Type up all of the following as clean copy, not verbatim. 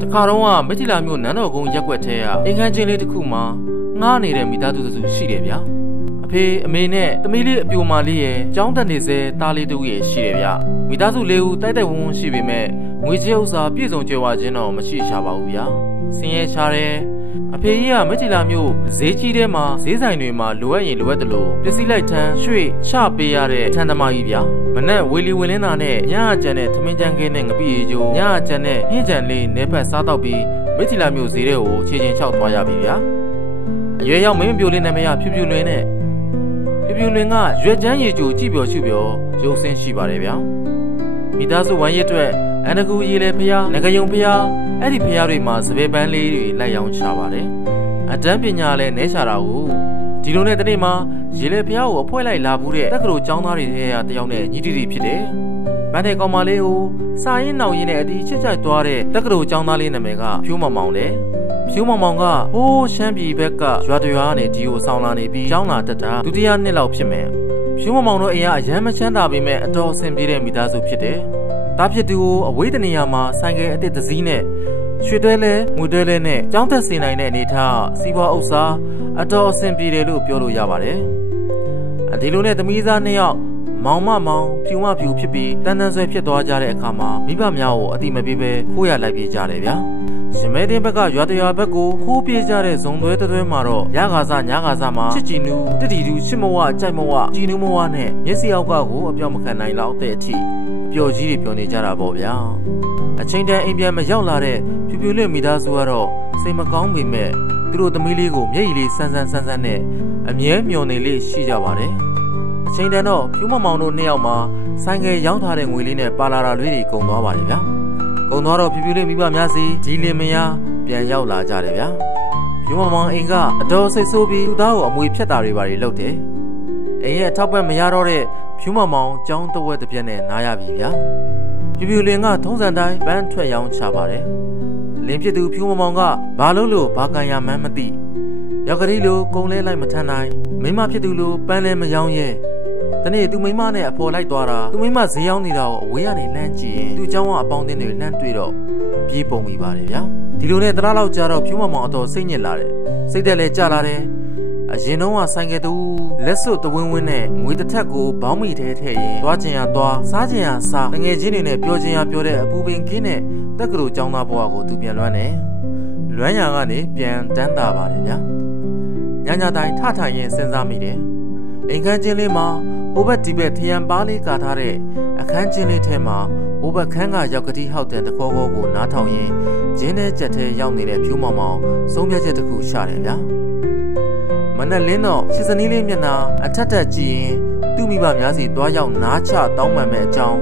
တခါတော့မိထီလာမျိုးနန်းတော်ကုန်းရက်ွက်ထဲအိမ်ခန်းချင်းလေးတစ်ခုမှာငားနေတဲ့မိသားစုစုရှိတယ်ဗျာအဖေအမေနဲ့သမီးလေးအပြိုမာလေးရဲ့ကျောင်းတက်နေစေသားလေးတို့ရဲ့ရှိတယ်ဗျာမိသားစုလေးဦးတိုက်တိုက်ဝန်းဝန်းရှိပေမဲ့ငွေကြေးဥစ္စာပြည့်စုံကြွယ်ဝခြင်းတော့မရှိရှာပါဘူးဗျာဆင်းရဲရှားတယ်အဖေကြီးကမိထီလာမျိုးဈေးကြီးထဲမှာဈေးဆိုင်တွေမှာလိုအပ်ရင်လိုအပ်တယ်လို့ပစ္စည်းလိုက်ထမ်းရွှေ့ချပေးရတဲ့ထန်သမားကြီးဗျာမနဲ့ဝေလီဝင်လင်းတာနဲ့ညအကြံနဲ့သမင်းကြမ်းခင်းနဲ့ငပိရီကျိုးညအကြံနဲ့ဟင်းကြံလေးနေဖက်စားတော့ပြီးမိထီလာမျိုးဈေးတွေကိုခြေချင်းချောက်သွားရပြီဗျာအရွယ်ရောက်မင်းပြိုလေးနာမည်ဖြူဖြူလွင်နဲ့ဖြူဖြူလွင်ကရွက်ချမ်းရည်ကျိုးကြည့်ပြောရှုပြောရုပ်ဆင်းရှိပါတယ်ဗျာမိသားစုဝမ်းရည်အတွက်အန်တကူရေလေဖျားငကယုံဖျားအဲ့ဒီဖျားတွေမှာစပယ်ပန်းလေးတွေလိုက်ရောင်းချပါတယ်အတန်းပညာလည်းနဲရှာတာကိုဒီလိုနဲ့တနေ့မှာရေလေဖျားကိုအဖွဲလိုက်လာဘူးတဲ့တက္ကသိုလ်ကျောင်းသားတွေထဲကတယောက်နဲ့ညီတီတီဖြစ်တယ်ဗန်တဲ့ကောင်မလေးကိုစာရင်းနှောင်ရင်းနဲ့အတီးချစ်ချသွားတဲ့တက္ကသိုလ်ကျောင်းသားလေးနာမည်ကဖြိုးမောင်မောင်လေဖြိုးမောင်မောင်ကဟိုးရှမ်းပြည်ဘက်ကရွာတရွာကနေဒီကိုဆောင်လာနေပြီးကျောင်းလာတက်တာဒုတိယနှစ်လောက်ဖြစ်မယ်ဖြိုးမောင်မောင်တို့အိမ်ကအရန်မချမ်းသာပေမဲ့အတော်အဆင်ပြေတဲ့မိသားစုဖြစ်တယ်တားဖြစ်သူကိုအဝေးတနေရာမှာဆိုင်ကယ်အစ်စ်တစ်စီးနဲ့ရွှေတွဲလဲငွေတွဲလဲနဲ့ကျောင်းသက်စင်နိုင်တဲ့အနေထားစီးပွားဥစ္စာအတော်အဆင်ပြေတယ်လို့ပြောလို့ရပါတယ်ဒီလိုနဲ့သမီးသားနှစ်ယောက်မောင်မမောင်ဖြူမဖြူဖြစ်ပြီးတန်းတန်းဆွဲဖြစ်သွားကြတဲ့အခါမှာမိဘများကိုအတိမပေးပဲခိုးရလိုက်ပြေးကြတယ်ဗျာရမဲတင်းဘက်ကရွာတရွာဘက်ကိုခိုးပြေးကြတဲ့ဇုံသွဲတွဲမှာတော့ရခါစားညခါစားမှာချစ်ကြည်နူးတတီတူချစ်မဝကြိုက်မဝကြည်နူးမဝနဲ့မျက်စိအောက်ကကိုအပြောင်းမခံနိုင်လောက်တဲ့အထိအပျော်ကြီးတွေပျော်နေကြတာပေါ့ဗျာအချိန်တန်အိမ်ပြန်မရောက်လာတဲ့ဖြူဖြူလေးမိသားစုကတော့စိတ်မကောင်းပေမဲ့သူတို့သမီးလေးကိုမျက်ရည်လေးဆန်းဆန်းနဲ့အမြဲမျောနေလေးရှိကြပါတယ်အချိန်တန်တော့ဖြူမမောင်တို့နှစ်ယောက်မှာဆိုင်ကယ်ရောင်းထားတဲ့ငွေလေးနဲ့ပါလာတာလေးတွေကုန်သွားပါတယ်ဗျာကုန်သွားတော့ဖြူဖြူလေးမိဘများစီဒီလင်မယားပြန်ရောက်လာကြတယ်ဗျာဖြူမမောင်အိမ်ကအတော်စိတ်ဆိုးပြီးသူ့သားကိုအမွေဖြတ်တာတွေလုပ်တယ်အိမ်ရဲ့ထောက်ပံ့မရတော့တဲ့ဖြူမမောင်ကျောင်းတဝက်တစ်ပြက်နဲ့နားရပြီဗျာဖြူဖြူလင်ကထုံးစံတိုင်းပန်းထွက်ရောင်းချပါတယ်လင်ဖြစ်သူဖြူမမောင်ကဘာလို့ဘာကန်ရမှန်းမသိရောက်ကလေးလိုကုံလဲလိုက်မထမ်းနိုင်မိမဖြစ်သူလိုပန်းလဲမရောင်းရဲတနေ့သူမိမနဲ့အဖော်လိုက်သွားတာသူမိမဈေးရောက်နေတာကိုအဝေးကနေလှမ်းကြည့်ရင်သူ့เจ้าကအပေါင်းအသင်းတွေလှမ်းတွေ့တော့ပြေးပုံမိပါတယ်ဗျာဒီလိုနဲ့တလားလောက်ကြာတော့ဖြူမမောင်အတော်စိတ်ညစ်လာတယ်စိတ်တက်လဲကြလာတယ်အရင်တော့ဆိုင်ကယ်တူလက်စွပ်တဝင်းဝင်းနဲ့ငွေတစ်ထက်ကိုဘောင်းမီထဲထည့်ရင်သွားချင်ရသွားစားချင်ရစားငယ်ချင်းတွေနဲ့ပြောချင်ရပြောတဲ့အပူပင်ကင်းနဲ့တက္ကသိုလ်ကျောင်းသားဘဝကိုသူပြန်လွမ်းတယ်လွမ်းရာကနေပြန်တန်းတာပါတယ်ဗျာညတိုင်းထထိုင်ရင်စဉ်းစားမိတယ်အိမ်ခန်းချင်းလေးမှာဟိုဘက်ဒီဘက်ထရံပါးလေးကာထားတဲ့အခန်းချင်းလေးထဲမှာဟိုဘက်ခန်းကရောက်ကတိဟောက်တဲ့တခေါကိုနားထောင်ရင်ဂျင်းနဲ့ကြက်ထဲရောက်နေတဲ့ဖြူမောင်မောင်ဆုံးဖြတ်ချက်တစ်ခုရှာတယ်ဗျာမနဲ့လင်းတော့ရှစ်စနီးလေးမျက်နှာအထက်ထက်ကြည့်ရင်သူ့မိဘများစီတွားရောက်နားချတောင်းပန်မဲ့အကြောင်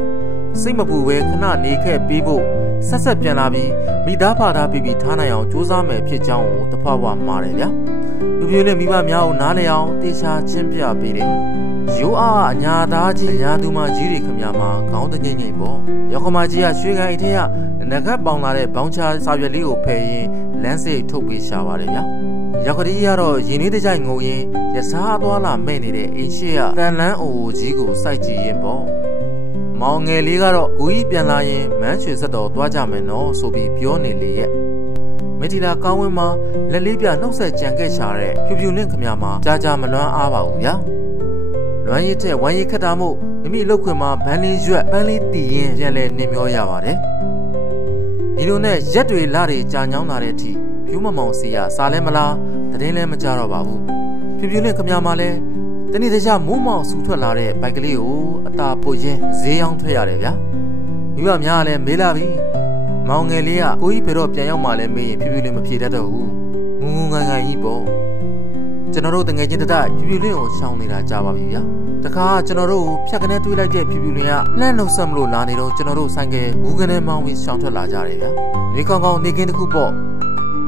းစိတ်မပူပဲခဏနေခဲ့ပြီးဖို့ဆက်ပြန်လာပြီးမိသားဖသားပြီးထားနိုင်အောင်ကြိုးစားမယ်ဖြစ်ကြောင်းကိုတဖွာဖွာမှားတယ်ဗျာလူပြိုလေးမိဘများကိုနားလည်အောင်တေချာချင်းပြပေးတယ်ရိုးအားအညာသားကြီးအညာသူမကြီးတွေခမမှာခေါင်းတငိမ့်ငိမ့်ပေါ့ရောက်ခမကြီးကရွှေကန်အိတ်ထဲကငကတ်ပေါင်လာတဲ့ဘောင်းချစာရွက်လေးကိုဖယ်ရင်လမ်းစိတ်ထုတ်ပေးရှာပါတယ်ဗျာရောက်ကလေးကတော့ရင်လေးတကြိုက်ငုံရင်ရစားသွားလာမဲ့နေတဲ့အိမ်ရှိကတန်လန်းအိုကြီးကိုစိုက်ကြည့်ရင်ပေါ့မောင်ငယ်လေးကတော့ကိုကြီးပြန်လာရင်မန်းချွေဆက်တော်သွားကြမယ်နော်ဆိုပြီးပြောနေလေရဲ့မတီလာကောင်းဝင်းမှာလက်လေးပြနှုတ်ဆက်ကြံခဲ့ရှာတဲ့ဖြူဖြူလင့်ခမမှာကြာမလွမ်းအားပါဘူးဗျာလွမ်းရစ်တဲ့ဝမ်းရစ်ခတ်တာမို့မိမိလောက်ခွင်မှာဘန်းလေးရွက်ပန်းလေးတီးရင်ပြန်လဲနှင်မျောရပါတယ်ဒီလိုနဲ့ရက်တွေလတွေကြာညောင်းလာတဲ့အထိဖြူမမောင်စီကစားလဲမလားသတင်းလဲမကြတော့ပါဘူးဖြူဖြူလင့်ခမမှာလဲတနေ့တခြားမိုးမောင်ဆူထွက်လာတဲ့ဘိုက်ကလေးကိုအသာပုတ်ရင်းဈေးရောင်းထွက်ရတယ်ဗျာမိဘများလည်းမေးလာပြီမောင်ငယ်လေးကကိုကြီးဖေတော့ပြန်ရောက်မှလည်းမေးရင်ဖြူဖြူလေးမဖြေတတ်တော့ဘူးငုံငိုင်ကြီးပေါ့ကျွန်တော်တို့တငယ်ချင်းတတိုက်ဖြူဖြူလေးကိုရှောင်နေတာကြာပါပြီဗျာတခါကျွန်တော်တို့ဖြတ်ကနေတွေးလိုက်တဲ့ဖြူဖြူလေးကလှမ်းနှုတ်ဆက်မလို့လာနေတော့ကျွန်တော်တို့ဆိုင်ကဘူးကနေမောင်းပြီးရှောင်ထွက်လာကြတယ်ဗျာနေကောင်းကောင်းနေကင်းတစ်ခုပေါ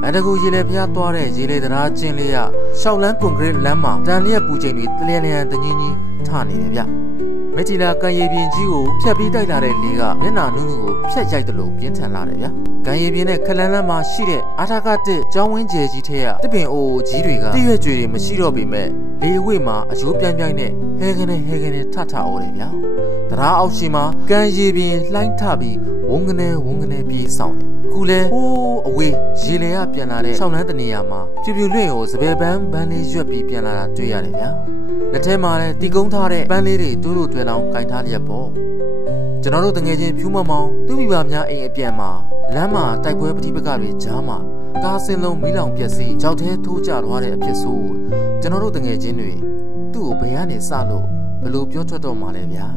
့အတကူရေလေဖျားသွားတဲ့ရေလေတရားချင်းလေးကရှောက်လန်းကွန်ကရစ်လမ်းမှာတန်လျက်ပူချိန်ပြီးတလျင်တငင်းကြီးထနေတယ်ဗျမတီလာကန်ရည်ပြင်ကြီးကိုဖြတ်ပြီးတိုက်လာတဲ့လေကမျက်နှာနုနုကိုဖြတ်ရိုက်တယ်လို့ပြင်းထန်လာတယ်ဗျကန်ရည်ပြင်နဲ့ခလန်းလန်းမှာရှိတဲ့အာထာကတစ်ကျောင်းဝင်းကျယ်ကြီးထဲကတစ်ပင်အိုကြီးတွေကတရွက်ကြွေတွေမရှိတော့ပေမဲ့လေအဝိမှာအယိုးပြိုင်ပြိုင်နဲ့ဟဲကနေထထအော်တယ်ဗျတရားအောက်ရှိမှာကန်ရည်ပြင်လှိုင်းထပြီးဝုန်းကနေပြေးဆောင်တယ်အခုလဲဟိုးအ အဝေးရေလေရပြန်လာတဲ့6လမ်းတနေရာမှာပြူပြူလွင့်ကိုစပယ်ပန်းပန်းလေးရွက်ပြီးပြန်လာတာတွေ့ရတယ်ဗျာလက်ထဲမှာလည်းတီကုန်းထားတဲ့ပန်းလေးတွေတူးတူတွဲလောင်းကင်ထားလျက်ပေါ့ကျွန်တော်တို့တငယ်ချင်းဖြူးမမောင်သူ့မိဘများအိမ်အပြန်မှာလမ်းမှာတိုက်ပွဲပဋိပက္ခတွေကြားမှာကားစင်းလုံးမီးလောင်ပျက်စီးကြောက်ထဲထိုးကျသွားတဲ့အဖြစ်ဆိုကျွန်တော်တို့တငယ်ချင်းတွေသူ့ကိုဘယ်ကနေစလို့ဘယ်လိုပြောထွက်တော့မှလဲဗျာ